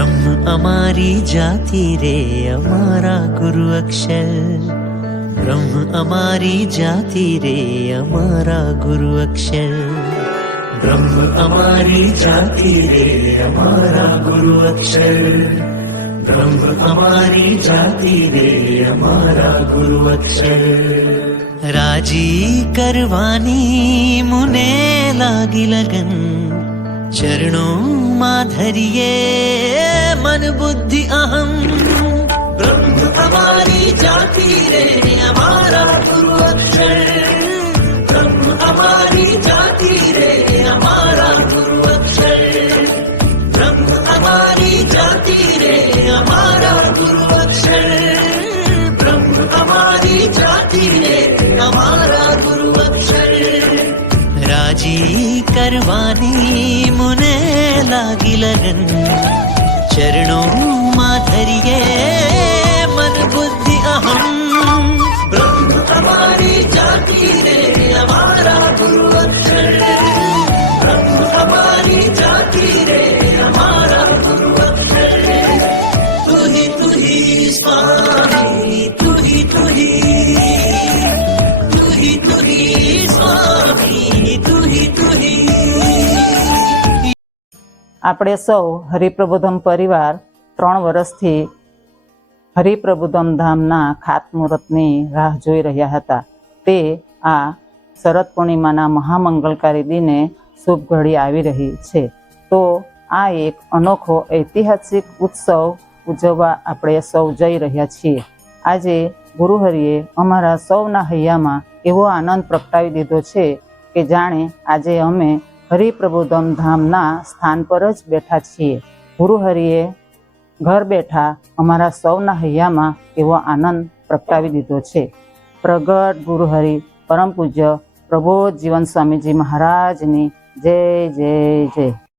બ્રહ્મ અમારી જાતિ રે, અમારા ગુરુ અક્ષર. બ્રહ્મ અમારી જાતિ રે, અમારા ગુરુ અક્ષર. બ્રહ્મ અમારી જાતિ રે, અમારા ગુરુ અક્ષર. બ્રહ્મ અમારી જાતિ રે, અમારા ગુરુ અક્ષર. રાજી કરવાની મુને લાગી લગન. ચરણોમાં ધરીએ મન બુદ્ધિ અહમ બ્રહ્મ અમારી જાતિ રે અમારા ગુરુ અક્ષર બ્રહ્મ અમારી જાતિ રે અમારા ગુરુ અક્ષર બ્રહ્મ અમારી જાતિ રે અમારા ગુરુ અક્ષર બ્રહ્મ અમારી જાતિ રે અમારા ગુરુ રાજી કરવાની મુને લાગી લગન ચરણોમાં ધરીએ આપણે સૌ હરિપ્રબોધમ પરિવાર ત્રણ વર્ષથી હરિપ્રબોધમ ધામના ખાતમુહૂર્તની રાહ જોઈ રહ્યા હતા. તે આ શરદ પૂર્ણિમાના મહામંગલકારી દિને શુભ ઘડી આવી રહી છે. તો આ એક અનોખો ઐતિહાસિક ઉત્સવ ઉજવવા આપણે સૌ જઈ રહ્યા છીએ. આજે ગુરુહરિએ અમારા સૌના હૈયામાં એવો આનંદ પ્રગટાવી દીધો છે કે જાણે આજે અમે હરિપ્રબોધમ ધામના સ્થાન પર જ બેઠા છીએ. ગુરુહરિએ ઘર બેઠા અમારા સૌના હૈયામાં એવો આનંદ પ્રગટાવી દીધો છે. પ્રગટ ગુરુહરિ, પરમ પૂજ્ય પ્રબોધ જીવન સ્વામીજી મહારાજની જય જય જય.